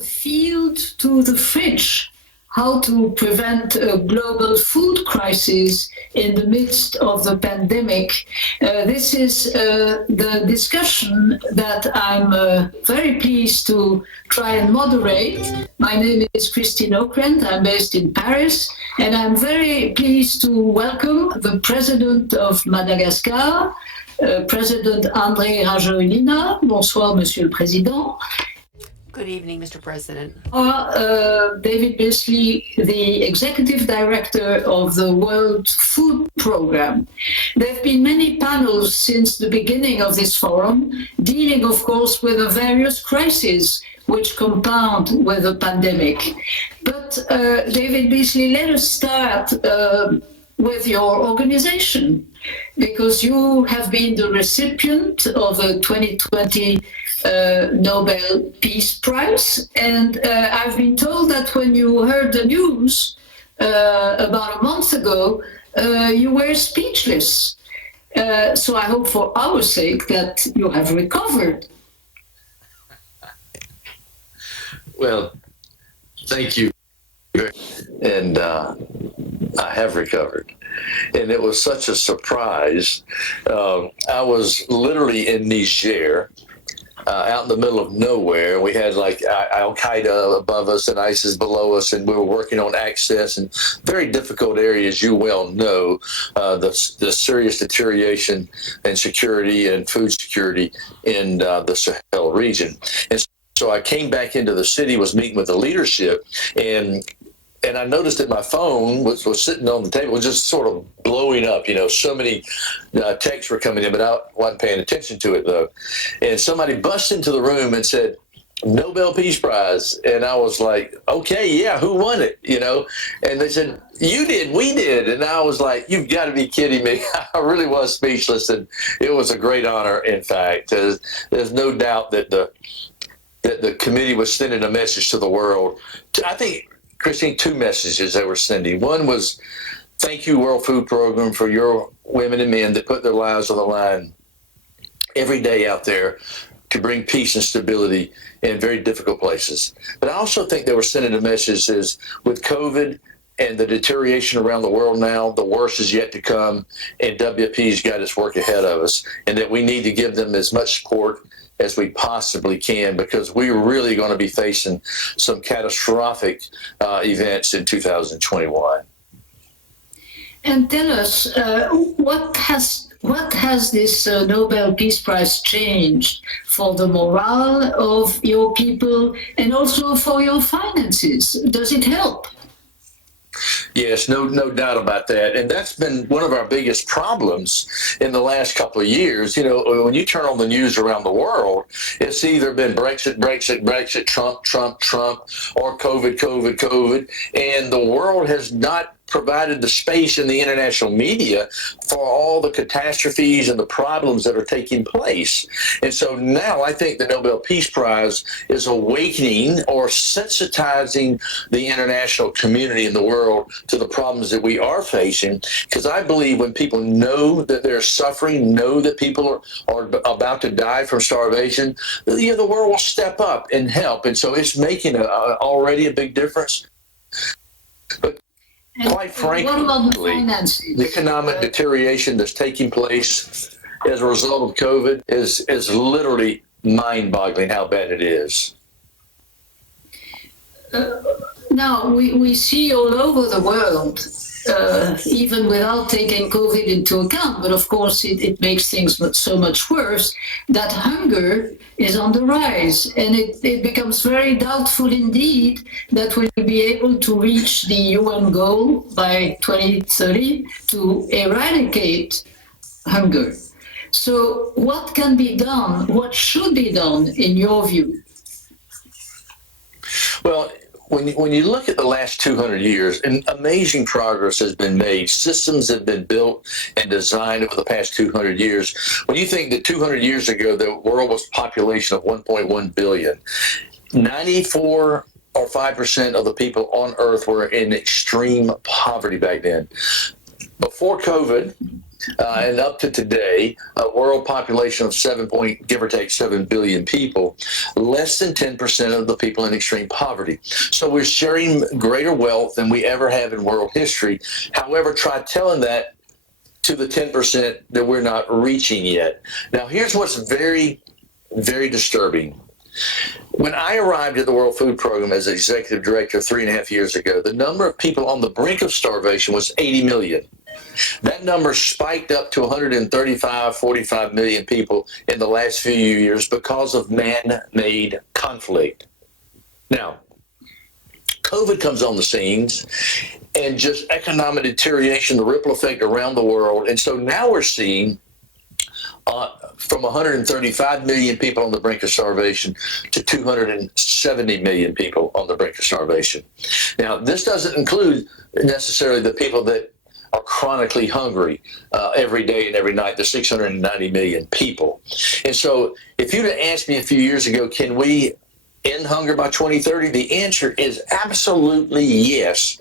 field to the fridge, how to prevent a global food crisis in the midst of the pandemic. This is the discussion that I'm very pleased to try and moderate. My name is Christine Ockrent. I'm based in Paris, and I'm very pleased to welcome the President of Madagascar, President André Rajoelina. Bonsoir, Monsieur le Président. Good evening, Mr. President. David Beasley, the Executive Director of the World Food Programme. There have been many panels since the beginning of this forum, dealing, of course, with the various crises which compound with the pandemic. But David Beasley, let us start with your organization, because you have been the recipient of the 2020 Nobel Peace Prize. And I've been told that when you heard the news about a month ago, you were speechless. So I hope for our sake that you have recovered. Well, thank you. And I have recovered. And it was such a surprise. I was literally in Niger, out in the middle of nowhere. We had like Al-Qaeda above us and ISIS below us, and we were working on access in very difficult areas. You well know the serious deterioration in security and food security in the Sahel region. And so I came back into the city, was meeting with the leadership, and I noticed that my phone was sitting on the table, just sort of blowing up. You know, so many texts were coming in, but I wasn't paying attention to it, though. And somebody busted into the room and said, Nobel Peace Prize. And I was like, okay, yeah, who won it? You know, and they said, you did, we did. And I was like, you've got to be kidding me. I really was speechless. And it was a great honor, in fact. There's no doubt that the committee was sending a message to the world. I think, Christine, two messages they were sending. One was, thank you, World Food Program, for your women and men that put their lives on the line every day out there to bring peace and stability in very difficult places. But I also think they were sending a message is, with COVID and the deterioration around the world now, the worst is yet to come, and WFP's got its work ahead of us, and that we need to give them as much support as we possibly can, because we're really going to be facing some catastrophic events in 2021. And tell us, what has this Nobel Peace Prize changed for the morale of your people and also for your finances? Does it help? Yes, no doubt about that. And that's been one of our biggest problems in the last couple of years. You know, when you turn on the news around the world, it's either been Brexit, Trump, or COVID. And the world has not provided the space in the international media for all the catastrophes and the problems that are taking place. And so now I think the Nobel Peace Prize is awakening or sensitizing the international community in the world to the problems that we are facing. Because I believe when people know that they're suffering, know that people are about to die from starvation, the world will step up and help. And so it's making already a big difference. But quite frankly, the economic deterioration that's taking place as a result of COVID is literally mind-boggling how bad it is. Now, we see all over the world, even without taking COVID into account, but of course it makes things so much worse, that hunger is on the rise. And it becomes very doubtful indeed that we'll be able to reach the UN goal by 2030 to eradicate hunger. So what can be done? What should be done in your view? Well, when you look at the last 200 years, and amazing progress has been made. Systems have been built and designed over the past 200 years. When you think that 200 years ago, the world was a population of 1.1 billion, 94 or 5% of the people on Earth were in extreme poverty back then. Before COVID, and up to today, a world population of give or take 7 billion people, less than 10% of the people in extreme poverty. So we're sharing greater wealth than we ever have in world history. However, try telling that to the 10% that we're not reaching yet. Now, here's what's very, very disturbing. When I arrived at the World Food Program as executive director 3.5 years ago, the number of people on the brink of starvation was 80 million. That number spiked up to 135, 45 million people in the last few years because of man-made conflict. Now, COVID comes on the scenes and just economic deterioration, the ripple effect around the world. And so now we're seeing from 135 million people on the brink of starvation to 270 million people on the brink of starvation. Now, this doesn't include necessarily the people that are chronically hungry every day and every night, the 690 million people. And so if you'd have asked me a few years ago, can we end hunger by 2030? The answer is absolutely yes.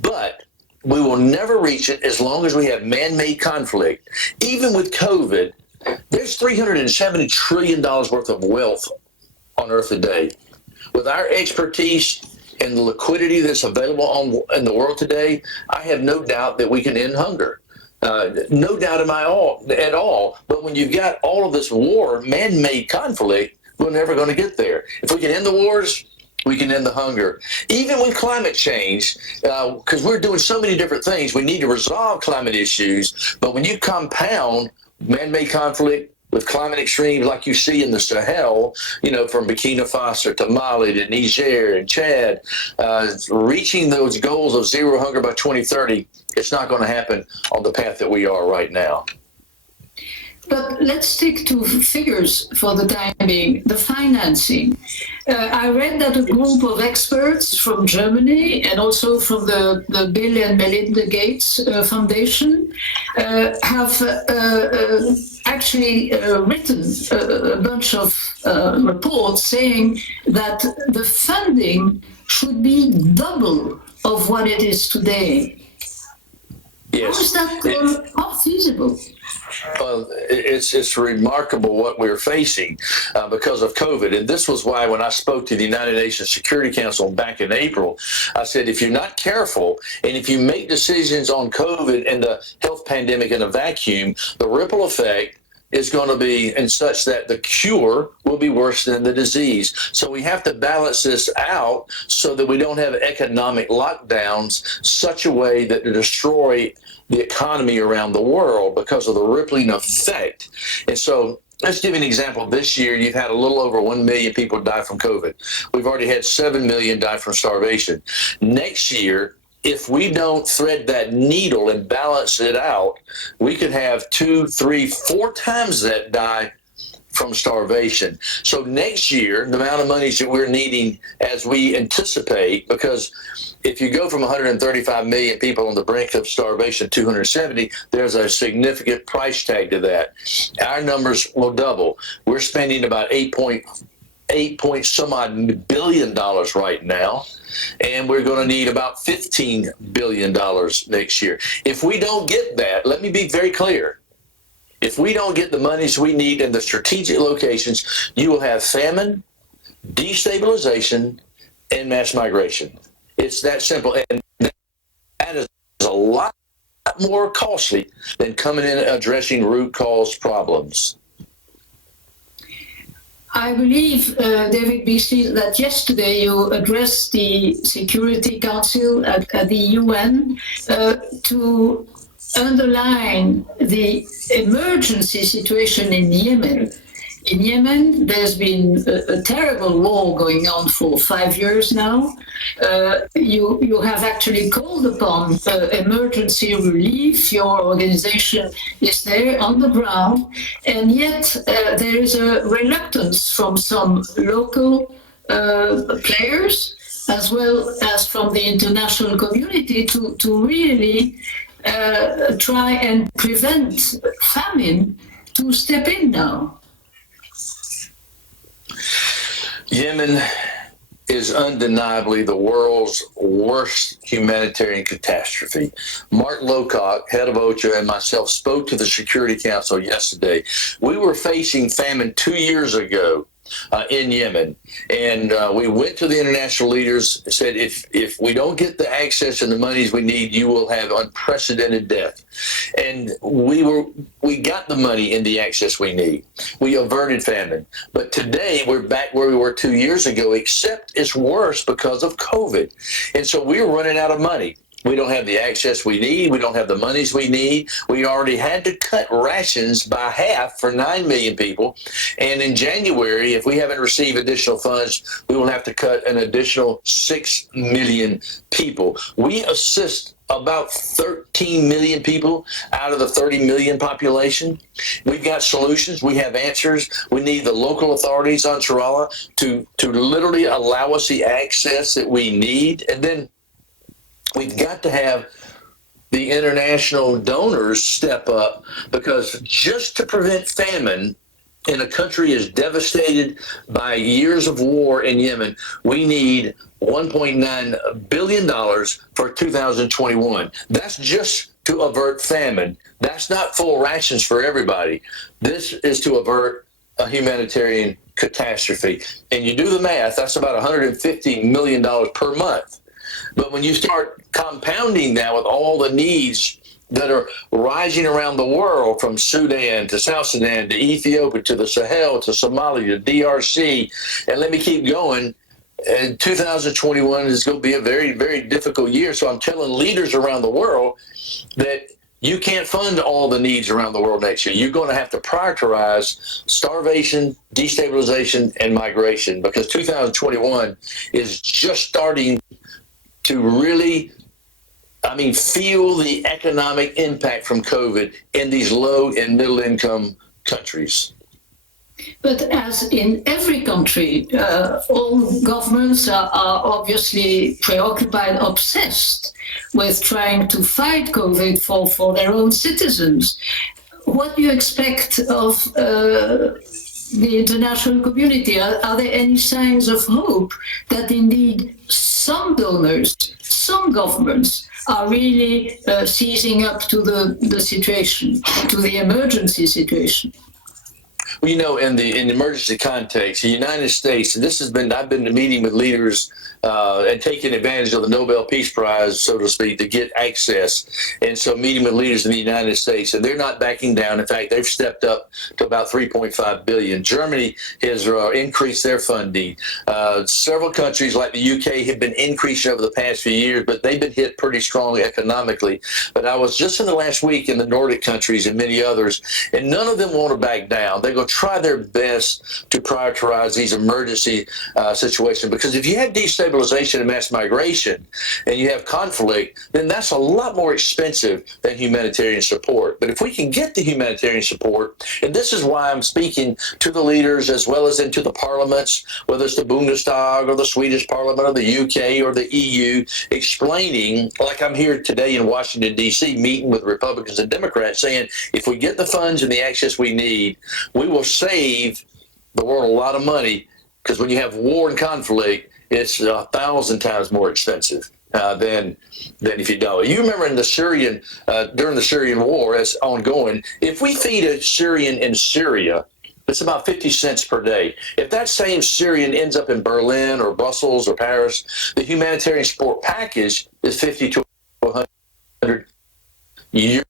But we will never reach it as long as we have man-made conflict. Even with COVID, there's $370 trillion worth of wealth on Earth today. With our expertise and the liquidity that's available in the world today, I have no doubt that we can end hunger. No doubt at all. But when you've got all of this war, man-made conflict, we're never going to get there. If we can end the wars, we can end the hunger. Even with climate change, because we're doing so many different things, we need to resolve climate issues. But when you compound man-made conflict with climate extremes like you see in the Sahel, from Burkina Faso to Mali to Niger and Chad, reaching those goals of zero hunger by 2030, it's not going to happen on the path that we are right now. But let's stick to figures for the time being. The financing. I read that a group of experts from Germany and also from the Bill and Melinda Gates Foundation have actually written a bunch of reports saying that the funding should be double of what it is today. Yes. How is that not feasible? Well, it's remarkable what we're facing because of COVID. And this was why when I spoke to the United Nations Security Council back in April, I said, if you're not careful and if you make decisions on COVID and the health pandemic in a vacuum, the ripple effect is going to be in such that the cure will be worse than the disease. So we have to balance this out so that we don't have economic lockdowns such a way that to destroy the economy around the world because of the rippling effect. And so let's give you an example. This year, you've had a little over 1 million people die from COVID. We've already had 7 million die from starvation. Next year, if we don't thread that needle and balance it out, we could have 2, 3, 4 times that die from starvation. So next year, the amount of money that we're needing as we anticipate, because if you go from 135 million people on the brink of starvation to 270, there's a significant price tag to that. Our numbers will double. We're spending about $8 point some odd billion right now, and we're going to need about $15 billion next year. If we don't get that, let me be very clear. If we don't get the monies we need in the strategic locations, you will have famine, destabilization, and mass migration. It's that simple. And that is a lot more costly than coming in and addressing root cause problems. I believe, David Beasley, that yesterday you addressed the Security Council at the UN to underline the emergency situation in Yemen. In Yemen, there's been a terrible war going on for 5 years now. You have actually called upon emergency relief. Your organization is there on the ground, and yet there is a reluctance from some local players as well as from the international community to really try and prevent famine to step in now. Yemen is undeniably the world's worst humanitarian catastrophe. Mark Lowcock, head of OCHA, and myself spoke to the Security Council yesterday. We were facing famine 2 years ago in Yemen, and we went to the international leaders and said, if we don't get the access and the monies we need, you will have unprecedented death. And we got the money and the access we need. We averted famine. But today we're back where we were 2 years ago, except it's worse because of COVID. And so we're running out of money. We don't have the access we need. We don't have the monies we need. We already had to cut rations by half for 9 million people. And in January, if we haven't received additional funds, we will have to cut an additional 6 million people. We assist about 13 million people out of the 30 million population. We've got solutions. We have answers. We need the local authorities on Kerala to literally allow us the access that we need. And then we've got to have the international donors step up, because just to prevent famine in a country as devastated by years of war in Yemen, we need $1.9 billion for 2021. That's just to avert famine. That's not full rations for everybody. This is to avert a humanitarian catastrophe. And you do the math, that's about $150 million per month. But when you start compounding that with all the needs that are rising around the world, from Sudan to South Sudan to Ethiopia to the Sahel to Somalia to DRC, and let me keep going, and 2021 is going to be a very, very difficult year. So I'm telling leaders around the world that you can't fund all the needs around the world next year. You're going to have to prioritize starvation, destabilization, and migration, because 2021 is just starting to really, feel the economic impact from COVID in these low and middle income countries. But as in every country, all governments are obviously preoccupied, obsessed with trying to fight COVID for their own citizens. What do you expect of the international community? Are there any signs of hope that indeed some donors, some governments are really seizing up to the situation, to the emergency situation? Well, in the emergency context, the United States, and I've been to meeting with leaders and taking advantage of the Nobel Peace Prize, so to speak, to get access. And so meeting with leaders in the United States, and they're not backing down. In fact, they've stepped up to about $3.5 billion. Germany has increased their funding. Several countries like the UK have been increasing over the past few years, but they've been hit pretty strongly economically. But I was just in the last week in the Nordic countries and many others, and none of them want to back down. They're going to try their best to prioritize these emergency situations, because if you have destabilization and mass migration and you have conflict, then that's a lot more expensive than humanitarian support. But if we can get the humanitarian support, and this is why I'm speaking to the leaders as well as into the parliaments, whether it's the Bundestag or the Swedish parliament or the UK or the EU, explaining, like I'm here today in Washington, D.C., meeting with Republicans and Democrats, saying if we get the funds and the access we need, we will save the world a lot of money, because when you have war and conflict, it's 1,000 times more expensive than if you don't. You remember in the Syrian, during the Syrian war, as ongoing, if we feed a Syrian in Syria, it's about 50 cents per day. If that same Syrian ends up in Berlin or Brussels or Paris, the humanitarian support package is 50 to 100 euros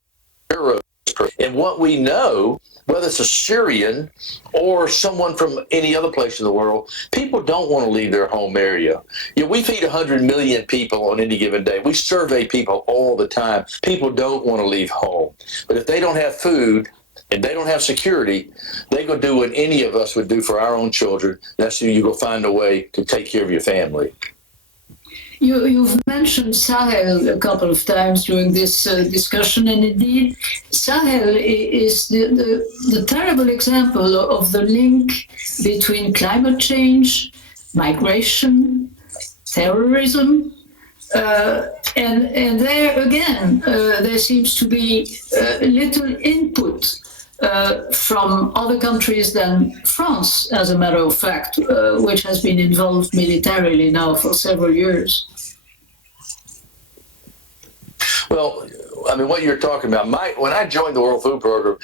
per. And what we know, whether it's a Syrian or someone from any other place in the world, people don't want to leave their home area. We feed 100 million people on any given day. We survey people all the time. People don't want to leave home. But if they don't have food and they don't have security, they go do what any of us would do for our own children. That's you go find a way to take care of your family. You've mentioned Sahel a couple of times during this discussion, and indeed, Sahel is the terrible example of the link between climate change, migration, terrorism, and there again, there seems to be little input from other countries than France, as a matter of fact, which has been involved militarily now for several years. Well, I mean, what you're talking about, when I joined the World Food Program,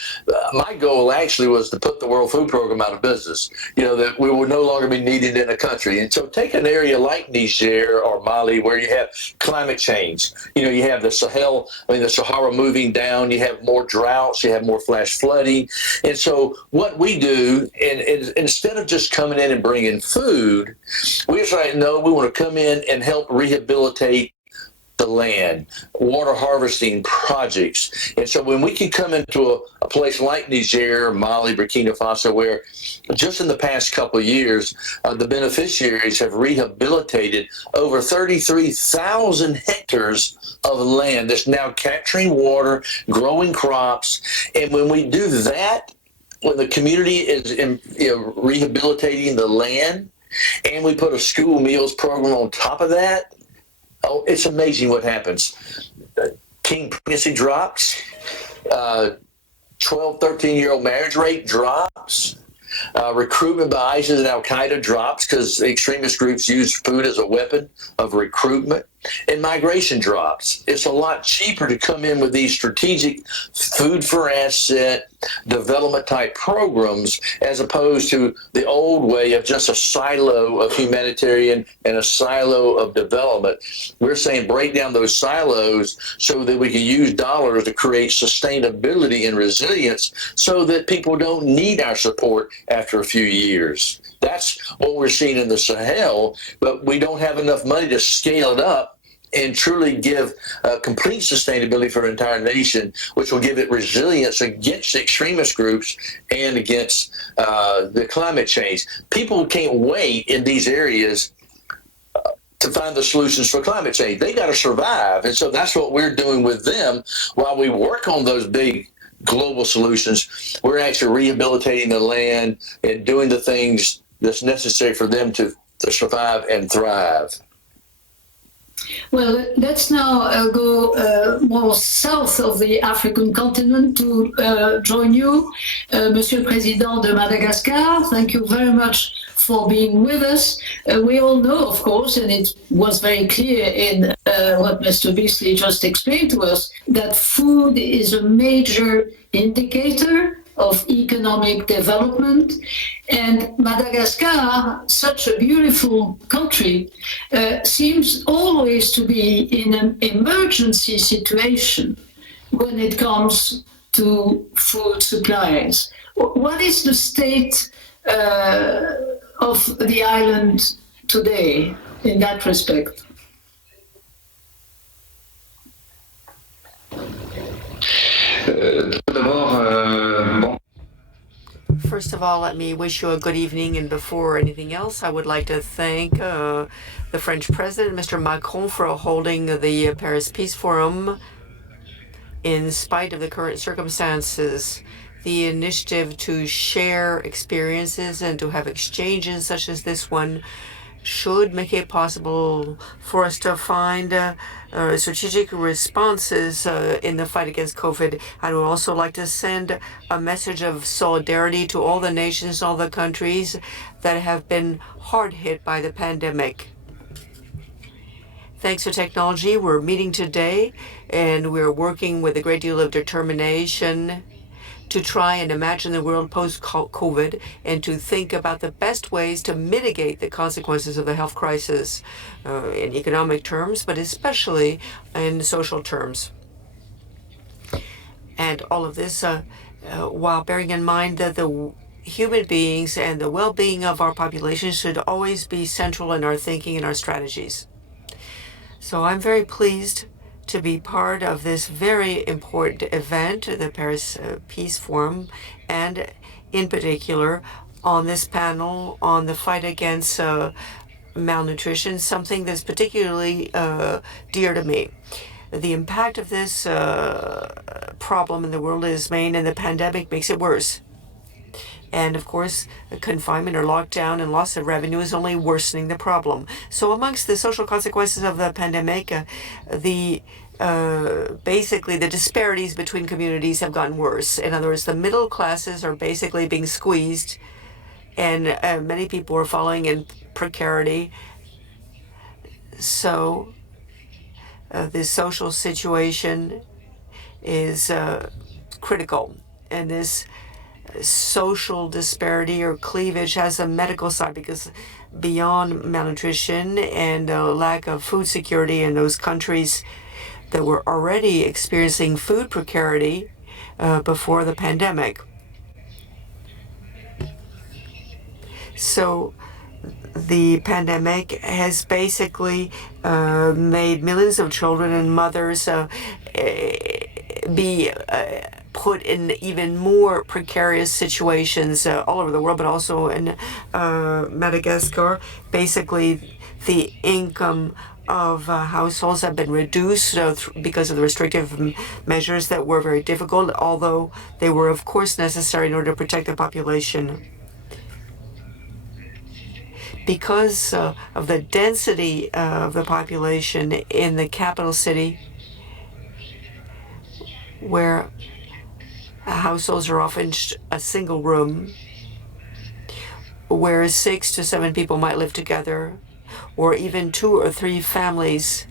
my goal actually was to put the World Food Program out of business, that we would no longer be needed in a country. And so take an area like Niger or Mali where you have climate change. You have the the Sahara moving down, you have more droughts, you have more flash flooding. And so what we do, and instead of just coming in and bringing food, we say, no, we want to come in and help rehabilitate the land, water harvesting projects. And so when we can come into a place like Niger, Mali, Burkina Faso, where just in the past couple of years, the beneficiaries have rehabilitated over 33,000 hectares of land that's now capturing water, growing crops. And when we do that, when the community is rehabilitating the land, and we put a school meals program on top of that, it's amazing what happens. Teen pregnancy drops, 12, 13-year-old marriage rate drops, recruitment by ISIS and Al-Qaeda drops because extremist groups use food as a weapon of recruitment, and migration drops. It's a lot cheaper to come in with these strategic food for asset development type programs as opposed to the old way of just a silo of humanitarian and a silo of development. We're saying break down those silos so that we can use dollars to create sustainability and resilience so that people don't need our support after a few years. That's what we're seeing in the Sahel, but we don't have enough money to scale it up and truly give complete sustainability for an entire nation, which will give it resilience against extremist groups and against the climate change. People can't wait in these areas to find the solutions for climate change. They got to survive. And so that's what we're doing with them while we work on those big global solutions. We're actually rehabilitating the land and doing the things that's necessary for them to survive and thrive. Well, let's now go more south of the African continent to join you, Monsieur le Président de Madagascar. Thank you very much for being with us. We all know, of course, and it was very clear in what Mr. Beasley just explained to us, that food is a major indicator of economic development. And Madagascar, such a beautiful country, seems always to be in an emergency situation when it comes to food supplies. What is the state of the island today in that respect? First of all, let me wish you a good evening. And before anything else, I would like to thank the French President, Mr. Macron, for holding the Paris Peace Forum in spite of the current circumstances. The initiative to share experiences and to have exchanges such as this one should make it possible for us to find strategic responses in the fight against COVID. I would also like to send a message of solidarity to all the nations, all the countries that have been hard hit by the pandemic. Thanks to technology, we're meeting today, and we're working with a great deal of determination to try and imagine the world post-COVID and to think about the best ways to mitigate the consequences of the health crisis in economic terms, but especially in social terms. And all of this while bearing in mind that the human beings and the well-being of our population should always be central in our thinking and our strategies. So I'm very pleased to be part of this very important event, the Paris Peace Forum, and in particular on this panel on the fight against malnutrition, something that's particularly dear to me. The impact of this problem in the world is main, and the pandemic makes it worse. And of course, confinement or lockdown and loss of revenue is only worsening the problem. So amongst the social consequences of the pandemic, basically the disparities between communities have gotten worse. In other words, the middle classes are basically being squeezed, and many people are falling in precarity. So the social situation is critical, and this social disparity or cleavage has a medical side, because beyond malnutrition and lack of food security in those countries that were already experiencing food precarity before the pandemic. So the pandemic has basically made millions of children and mothers be put in even more precarious situations all over the world, but also in Madagascar. Basically, the income of households have been reduced because of the restrictive measures that were very difficult, although they were, of course, necessary in order to protect the population. Because of the density of the population in the capital city, where households are often a single room, where 6 to 7 people might live together, or even 2 or 3 families.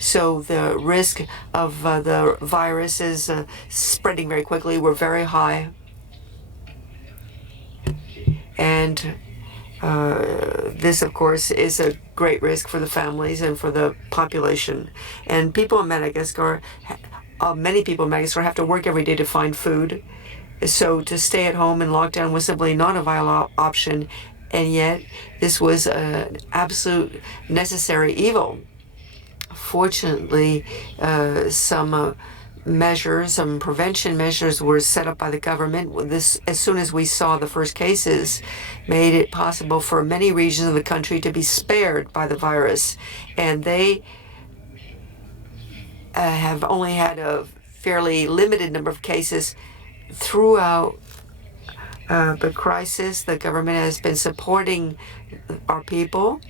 So the risk of the virus is spreading very quickly. We're very high. And this, of course, is a great risk for the families and for the population. And people in Madagascar, many people in Madagascar have to work every day to find food. So to stay at home in lockdown was simply not a viable option. And yet, this was an absolute necessary evil. Fortunately, some prevention measures were set up by the government. This, as soon as we saw the first cases, made it possible for many regions of the country to be spared by the virus. And they have only had a fairly limited number of cases throughout the crisis. The government has been supporting our people,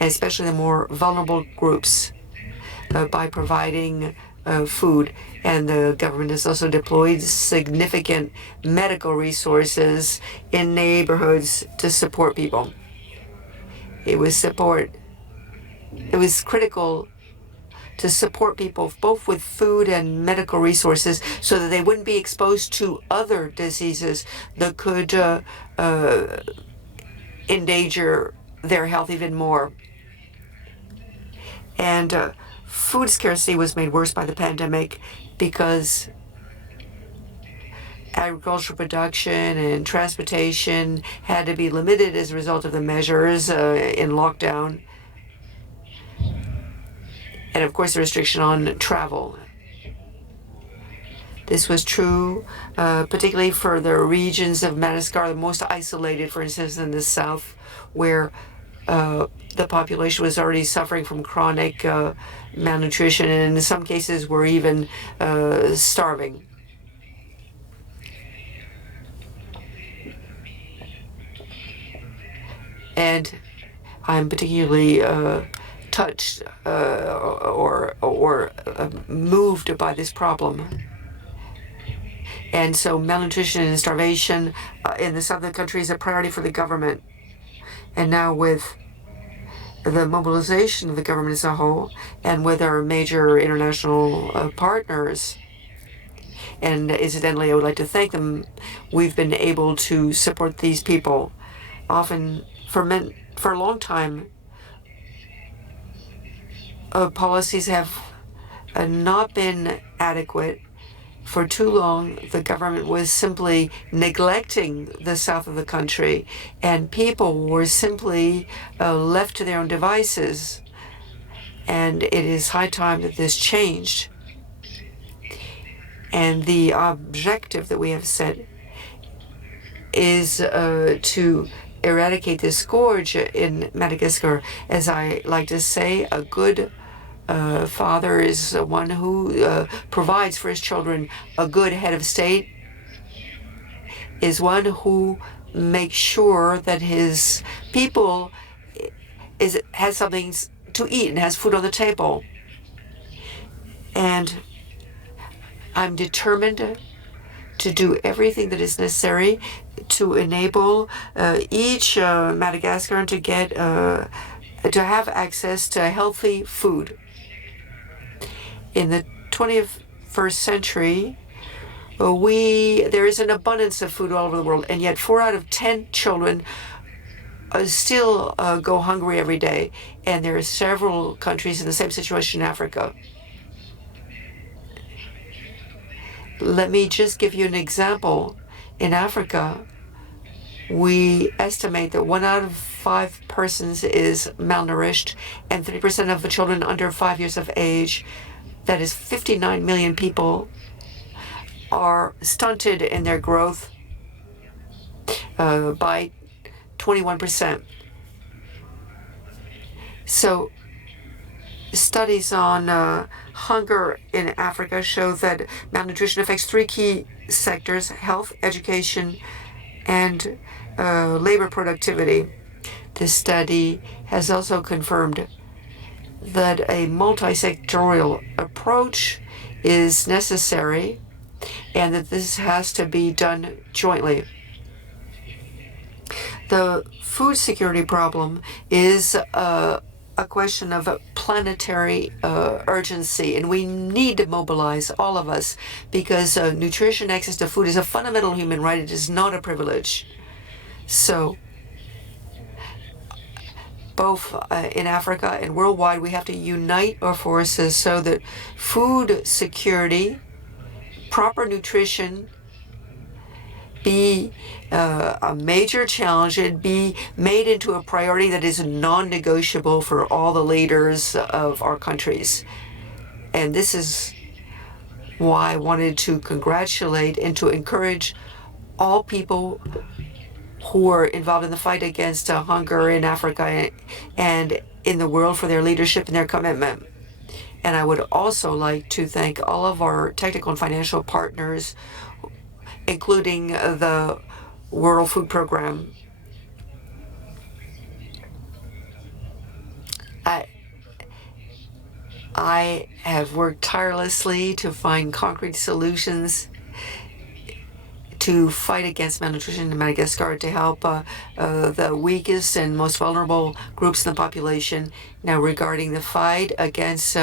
especially the more vulnerable groups, by providing food. And the government has also deployed significant medical resources in neighborhoods to support people. It was critical to support people both with food and medical resources so that they wouldn't be exposed to other diseases that could endanger their health even more. And food scarcity was made worse by the pandemic because agricultural production and transportation had to be limited as a result of the measures in lockdown. And of course, the restriction on travel. This was true, particularly for the regions of Madagascar, the most isolated, for instance, in the south, where the population was already suffering from chronic malnutrition, and in some cases were even starving. And I'm particularly touched or moved by this problem. And so malnutrition and starvation in the southern country is a priority for the government. And now with the mobilization of the government as a whole and with our major international partners, and incidentally, I would like to thank them, we've been able to support these people. Often, for a long time, policies have not been adequate. For too long, the government was simply neglecting the south of the country, and people were simply left to their own devices. And it is high time that this changed. And the objective that we have set is to eradicate this scourge in Madagascar. As I like to say, a good father is one who provides for his children. A good head of state is one who makes sure that his people has something to eat and has food on the table. And I'm determined to do everything that is necessary to enable each Madagascaran to get to have access to healthy food. In the 21st century, there is an abundance of food all over the world, and yet 4 out of 10 children still go hungry every day. And there are several countries in the same situation in Africa. Let me just give you an example. In Africa, we estimate that 1 out of 5 persons is malnourished, and 3% of the children under 5 years of age, that is 59 million people, are stunted in their growth by 21%. So studies on hunger in Africa show that malnutrition affects 3 key sectors: health, education, and labor productivity. This study has also confirmed that a multi-sectorial approach is necessary and that this has to be done jointly. The food security problem is a question of planetary urgency, and we need to mobilize all of us because nutrition, access to food, is a fundamental human right. It is not a privilege. So both in Africa and worldwide, we have to unite our forces so that food security, proper nutrition, be a major challenge and be made into a priority that is non-negotiable for all the leaders of our countries. And this is why I wanted to congratulate and to encourage all people who are involved in the fight against hunger in Africa and in the world for their leadership and their commitment. And I would also like to thank all of our technical and financial partners, including the World Food Program. I have worked tirelessly to find concrete solutions to fight against malnutrition in Madagascar, to help the weakest and most vulnerable groups in the population. Now, regarding the fight against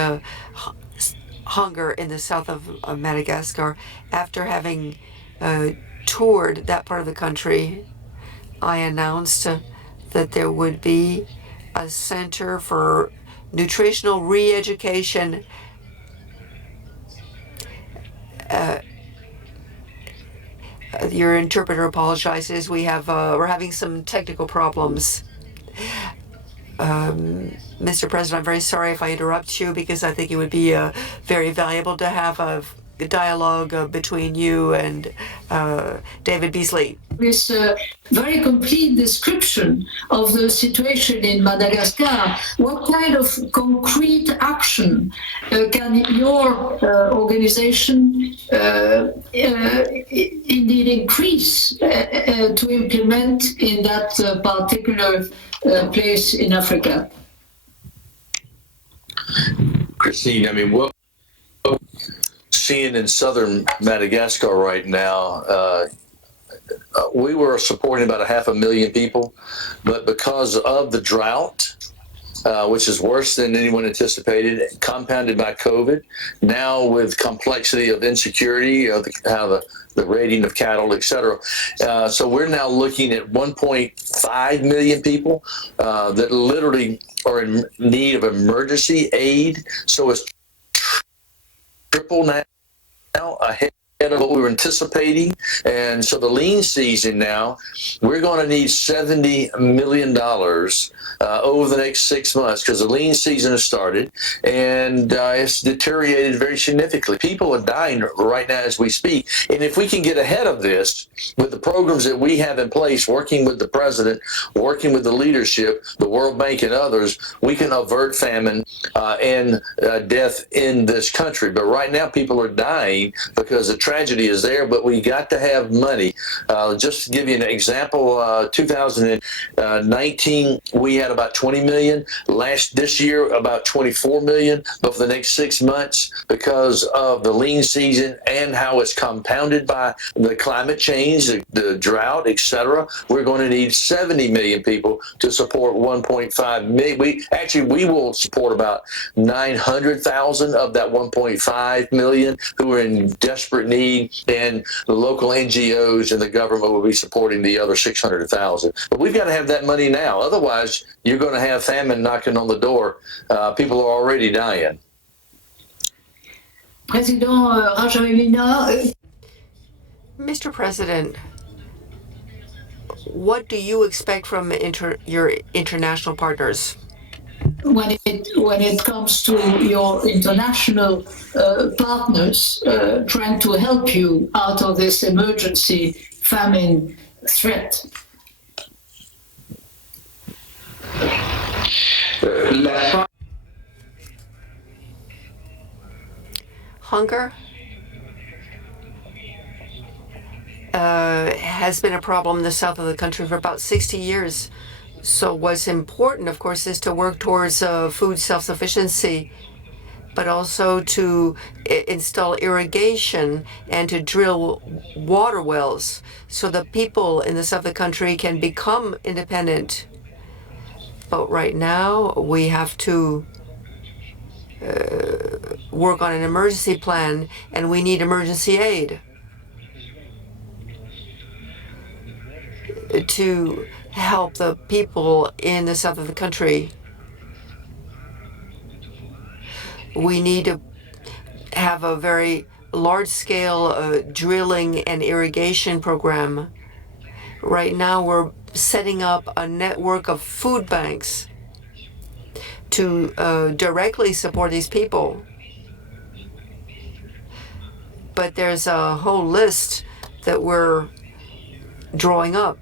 hunger in the south of Madagascar, after having toured that part of the country, I announced that there would be a center for nutritional re-education. Your interpreter apologizes. We're having some technical problems. Mr. President, I'm very sorry if I interrupt you because I think it would be very valuable to have a dialogue between you and David Beasley. This very complete description of the situation in Madagascar. What kind of concrete action can your organization indeed increase to implement in that particular place in Africa? Christine, I mean, what we're seeing in southern Madagascar right now, we were supporting about 500,000 people, but because of the drought, which is worse than anyone anticipated, compounded by COVID, now with complexity of insecurity, of how the raiding of cattle, et cetera. So we're now looking at 1.5 million people that literally are in need of emergency aid. So it's triple now ahead of what we were anticipating. And so the lean season now, we're going to need $70 million over the next 6 months because the lean season has started and it's deteriorated very significantly. People are dying right now as we speak. And if we can get ahead of this with the programs that we have in place, working with the president, working with the leadership, the World Bank and others, we can avert famine and death in this country. But right now people are dying because the tragedy is there, but we got to have money. Just to give you an example, 2019, we had about 20 million. This year, about 24 million. But for the next 6 months, because of the lean season and how it's compounded by the climate change, the drought, etc., we're going to need 70 million people to support 1.5 million. We will support about 900,000 of that 1.5 million who are in desperate need, and the local NGOs and the government will be supporting the other 600,000. But we've got to have that money now. Otherwise, you're going to have famine knocking on the door. People are already dying. Président Rajoelina. Mr. President, what do you expect from your international partners? When it comes to your international partners trying to help you out of this emergency famine threat? Hunger has been a problem in the south of the country for about 60 years. So what's important, of course, is to work towards food self-sufficiency, but also to install irrigation and to drill water wells so the people in the south of the country can become independent. But right now, we have to work on an emergency plan, and we need emergency aid to help the people in the south of the country. We need to have a very large-scale drilling and irrigation program. Right now, we're setting up a network of food banks to directly support these people. But there's a whole list that we're drawing up.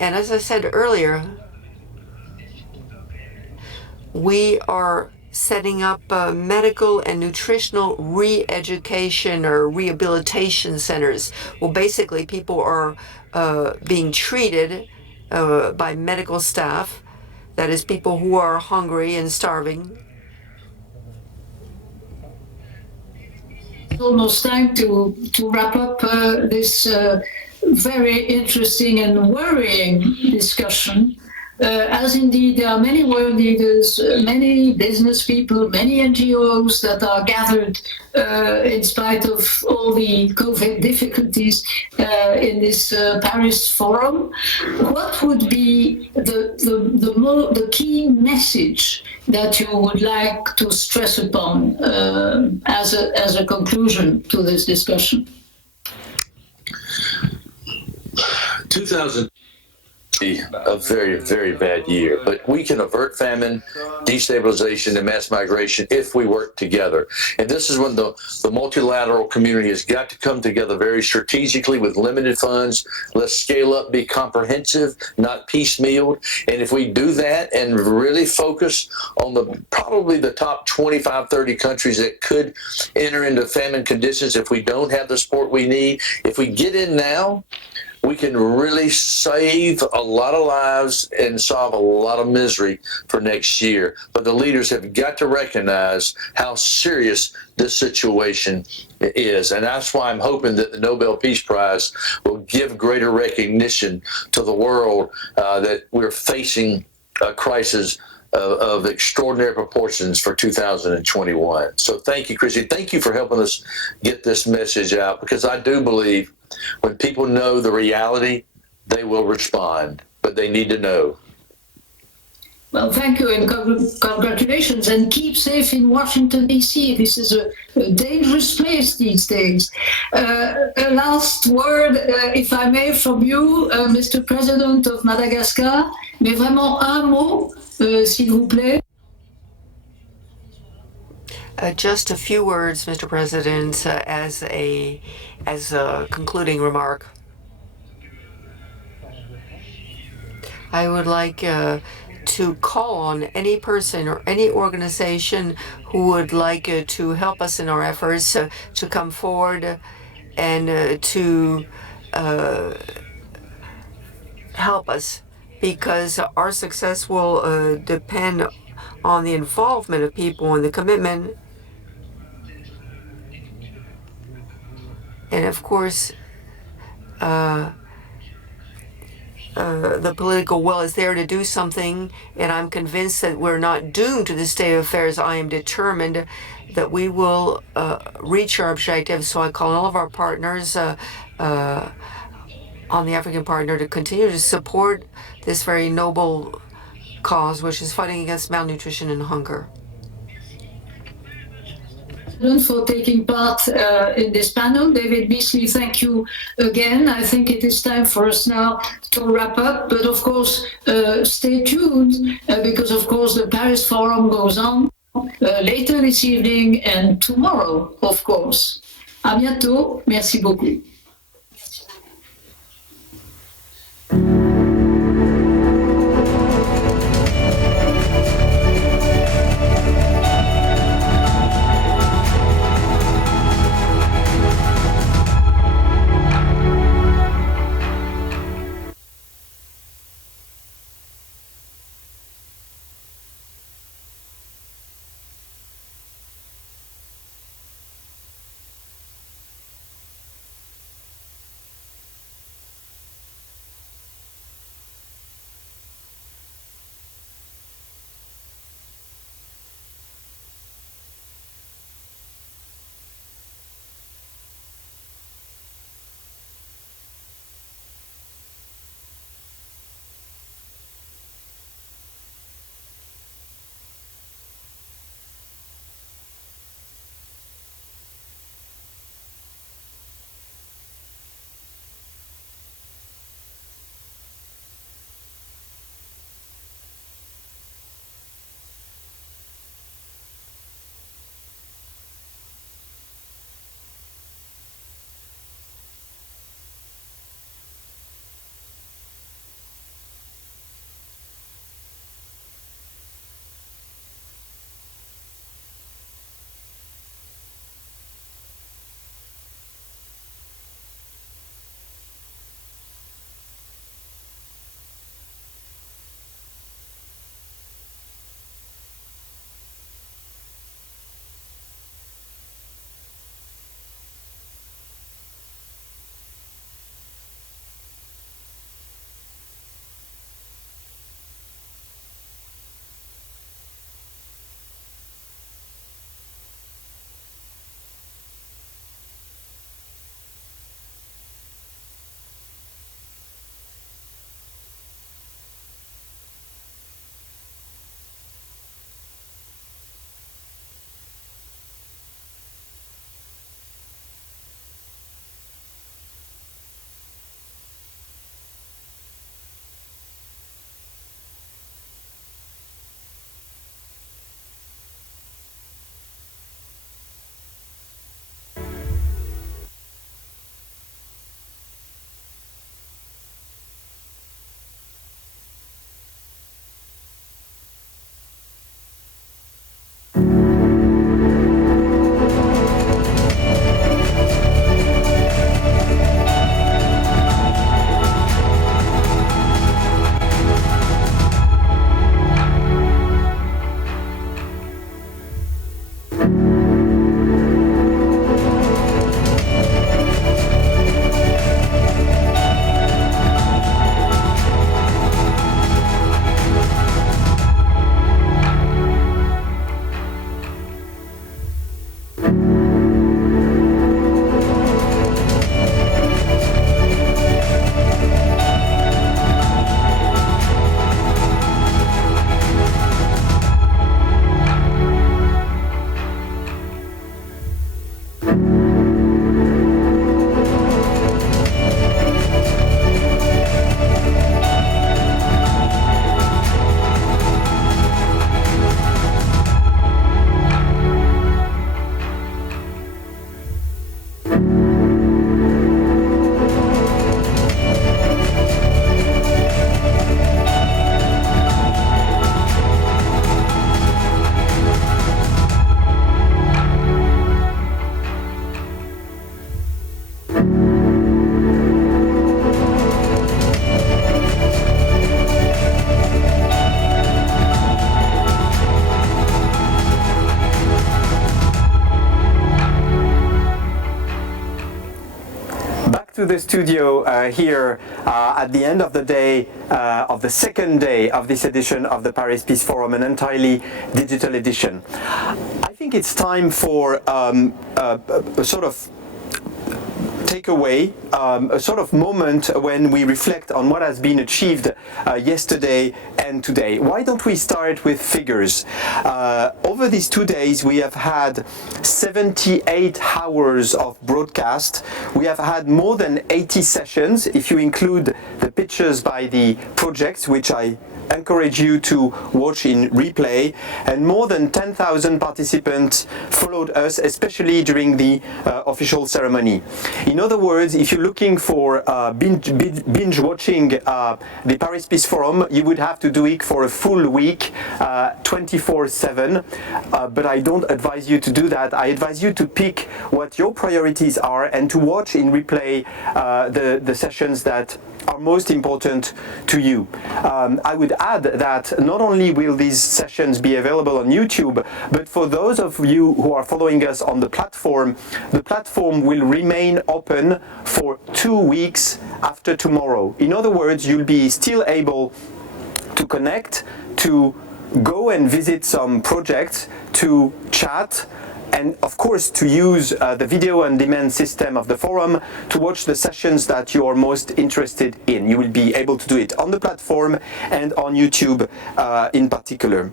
And as I said earlier, we are setting up medical and nutritional re-education or rehabilitation centers. Well, basically, people are being treated by medical staff, that is, people who are hungry and starving. It's almost time to wrap up this very interesting and worrying discussion. As indeed there are many world leaders, many business people, many NGOs that are gathered in spite of all the COVID difficulties in this Paris forum. What would be the key message that you would like to stress upon as a conclusion to this discussion? 2000 a very, very bad year, but we can avert famine, destabilization, and mass migration if we work together. And this is when the multilateral community has got to come together very strategically with limited funds. Let's scale up, be comprehensive, not piecemeal. And if we do that and really focus on probably the top 25, 30 countries that could enter into famine conditions if we don't have the support we need, if we get in now, we can really save a lot of lives and solve a lot of misery for next year. But the leaders have got to recognize how serious this situation is. And that's why I'm hoping that the Nobel Peace Prize will give greater recognition to the world that we're facing a crisis of extraordinary proportions for 2021. So thank you, Chrissy. Thank you for helping us get this message out, because I do believe when people know the reality, they will respond, but they need to know. Well, thank you and congratulations, and keep safe in Washington, D.C. This is a dangerous place these days. A last word, if I may, from you, Mr. President of Madagascar, mais vraiment un mot, s'il vous plaît. Just a few words, Mr. President, as a concluding remark. I would like to call on any person or any organization who would like to help us in our efforts to come forward and to help us, because our success will depend on the involvement of people and the commitment. And of course, the political will is there to do something, and I'm convinced that we're not doomed to this state of affairs. I am determined that we will reach our objectives. So I call all of our partners on the African partner to continue to support this very noble cause, which is fighting against malnutrition and hunger. For taking part in this panel. David Beasley, thank you again. I think it is time for us now to wrap up, but of course, stay tuned because of course the Paris Forum goes on later this evening and tomorrow, of course. À bientôt. Merci beaucoup. the studio here at the end of the day, of the second day of this edition of the Paris Peace Forum, an entirely digital edition. I think it's time for a sort of takeaway, a sort of moment when we reflect on what has been achieved yesterday and today. Why don't we start with figures? Over these 2 days, we have had 78 hours of broadcast. We have had more than 80 sessions, if you include the pictures by the projects, which I encourage you to watch in replay, and more than 10,000 participants followed us, especially during the official ceremony. In other words, if you're looking for binge watching the Paris Peace Forum, you would have to do it for a full week, 24/7. But I don't advise you to do that. I advise you to pick what your priorities are and to watch in replay the sessions that are most important to you. I would add that not only will these sessions be available on YouTube, but for those of you who are following us on the platform will remain open for 2 weeks after tomorrow. In other words, you'll be still able to connect, to go and visit some projects, to chat, and of course to use the video on demand system of the forum to watch the sessions that you are most interested in. You will be able to do it on the platform and on YouTube in particular.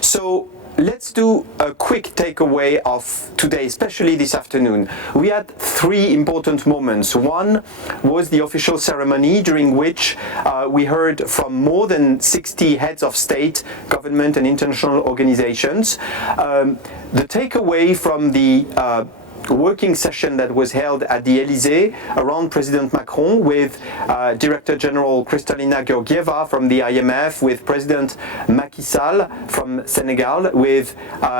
So let's do a quick takeaway of today, especially this afternoon. We had 3 important moments. One was the official ceremony, during which we heard from more than 60 heads of state, government and international organizations. The takeaway from the working session that was held at the Élysée around President Macron with Director General Kristalina Georgieva from the IMF, with President Macky Sall from Senegal, with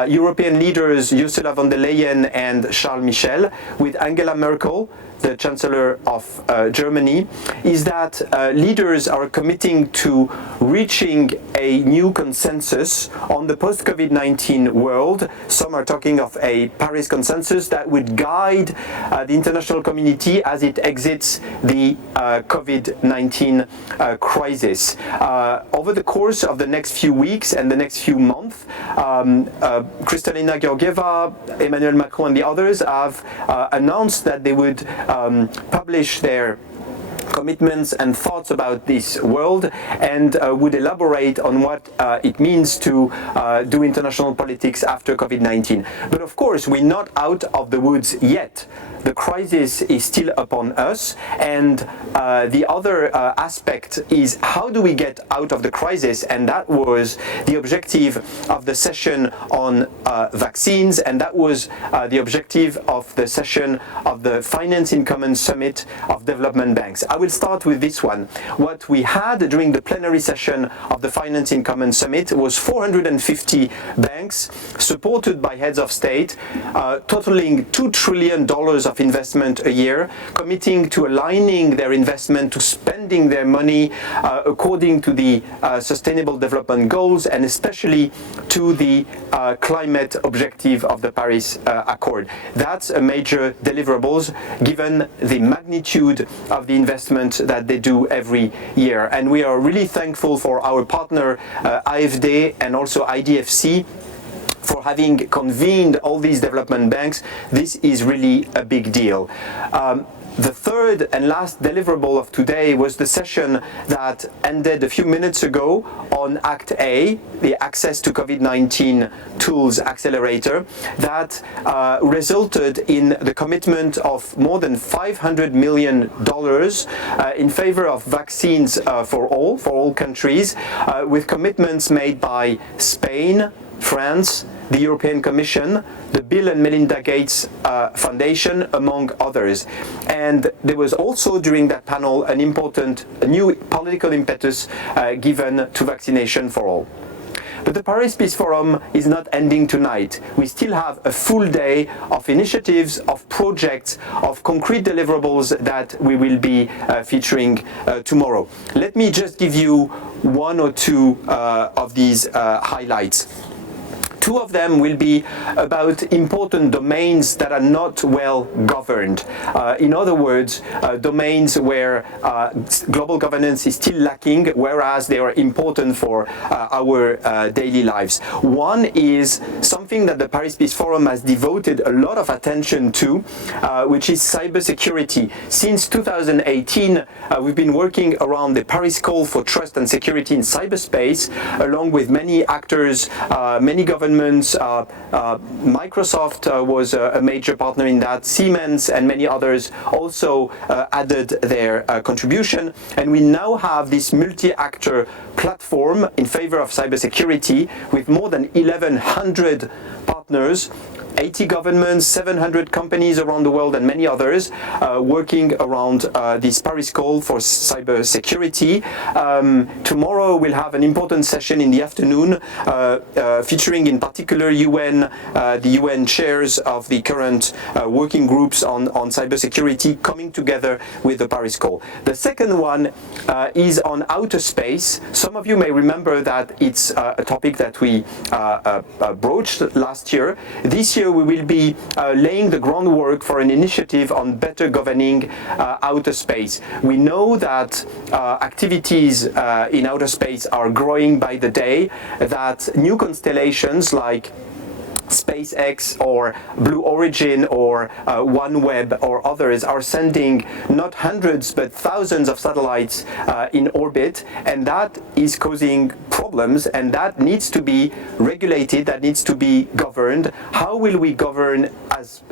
European leaders Ursula von der Leyen and Charles Michel, with Angela Merkel, the Chancellor of Germany, is that leaders are committing to reaching a new consensus on the post-COVID-19 world. Some are talking of a Paris consensus that would guide the international community as it exits the COVID-19 crisis. Over the course of the next few weeks and the next few months, Kristalina Georgieva, Emmanuel Macron and the others have announced that they would publish their commitments and thoughts about this world, and would elaborate on what it means to do international politics after COVID-19. But of course, we're not out of the woods yet. The crisis is still upon us, and the other aspect is how do we get out of the crisis, and that was the objective of the session on vaccines, and that was the objective of the session of the Finance in Common Summit of Development Banks. I will start with this one. What we had during the plenary session of the Finance in Common Summit was 450 banks supported by heads of state, totaling $2 trillion of investment a year, committing to aligning their investment to spending their money according to the Sustainable Development Goals, and especially to the climate objective of the Paris Accord. That's a major deliverables given the magnitude of the investment that they do every year. And we are really thankful for our partner AFD and also IDFC for having convened all these development banks. This is really a big deal. The third and last deliverable of today was the session that ended a few minutes ago on Act A, the Access to COVID-19 Tools Accelerator, that resulted in the commitment of more than $500 million in favor of vaccines for all countries, with commitments made by Spain, France, the European Commission, the Bill and Melinda Gates Foundation, among others. And there was also during that panel a new political impetus given to vaccination for all. But the Paris Peace Forum is not ending tonight. We still have a full day of initiatives, of projects, of concrete deliverables that we will be featuring tomorrow. Let me just give you one or two of these highlights. Two of them will be about important domains that are not well governed. In other words, domains where global governance is still lacking, whereas they are important for our daily lives. One is something that the Paris Peace Forum has devoted a lot of attention to, which is cybersecurity. Since 2018, we've been working around the Paris Call for Trust and Security in Cyberspace, along with many actors, many governments. Microsoft was a major partner in that. Siemens and many others also added their contribution. And we now have this multi-actor platform in favor of cybersecurity with more than 1,100 partners, 80 governments, 700 companies around the world, and many others working around this Paris call for cybersecurity. Tomorrow we'll have an important session in the afternoon featuring in particular the UN chairs of the current working groups on cybersecurity coming together with the Paris call. The second one is on outer space. Some of you may remember that it's a topic that we broached last year. This year we will be laying the groundwork for an initiative on better governing outer space. We know that activities in outer space are growing by the day, that new constellations like SpaceX or Blue Origin or OneWeb or others are sending not hundreds but thousands of satellites in orbit, and that is causing problems, and that needs to be regulated, that needs to be governed. How will we govern as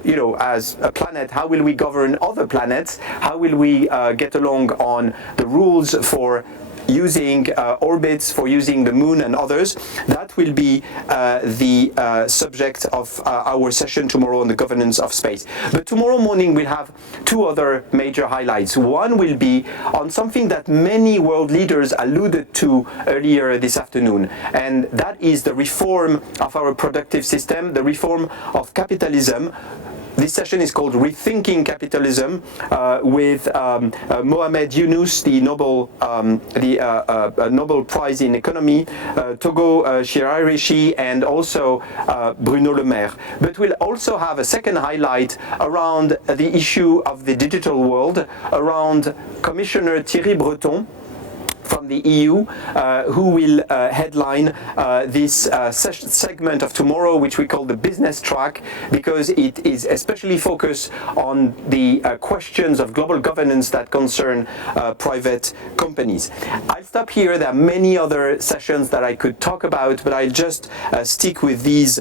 a planet? How will we govern other planets? How will we get along on the rules for using orbits, for using the moon and others? That will be the subject of our session tomorrow on the governance of space. But tomorrow morning we'll have two other major highlights. One will be on something that many world leaders alluded to earlier this afternoon, and that is the reform of our productive system, the reform of capitalism. This session is called Rethinking Capitalism with Mohamed Yunus, the Nobel Prize in Economy, Togo Shirarishi, and also Bruno Le Maire. But we'll also have a second highlight around the issue of the digital world, around Commissioner Thierry Breton from the EU, who will headline this segment of tomorrow, which we call the business track, because it is especially focused on the questions of global governance that concern private companies. I'll stop here. There are many other sessions that I could talk about, but I'll just stick with these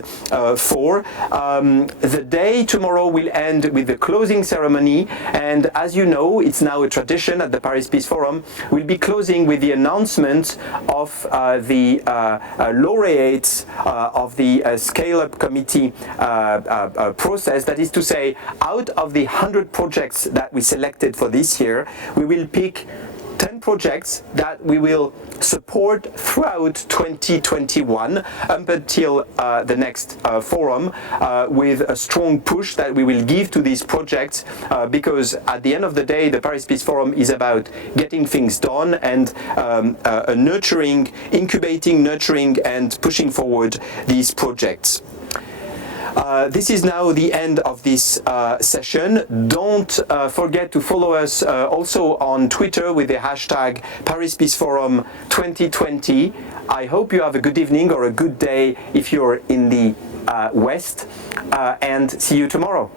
four. The day tomorrow will end with the closing ceremony, and as you know, it's now a tradition at the Paris Peace Forum. We'll be closing with the announcement of the laureates of the Scale-Up Committee process. That is to say, out of the 100 projects that we selected for this year, we will pick 10 projects that we will support throughout 2021 up until the next forum, with a strong push that we will give to these projects, because at the end of the day the Paris Peace Forum is about getting things done and nurturing, incubating, nurturing and pushing forward these projects. This is now the end of this session. Don't forget to follow us also on Twitter with the hashtag Paris Peace Forum 2020. I hope you have a good evening or a good day if you're in the West, and see you tomorrow.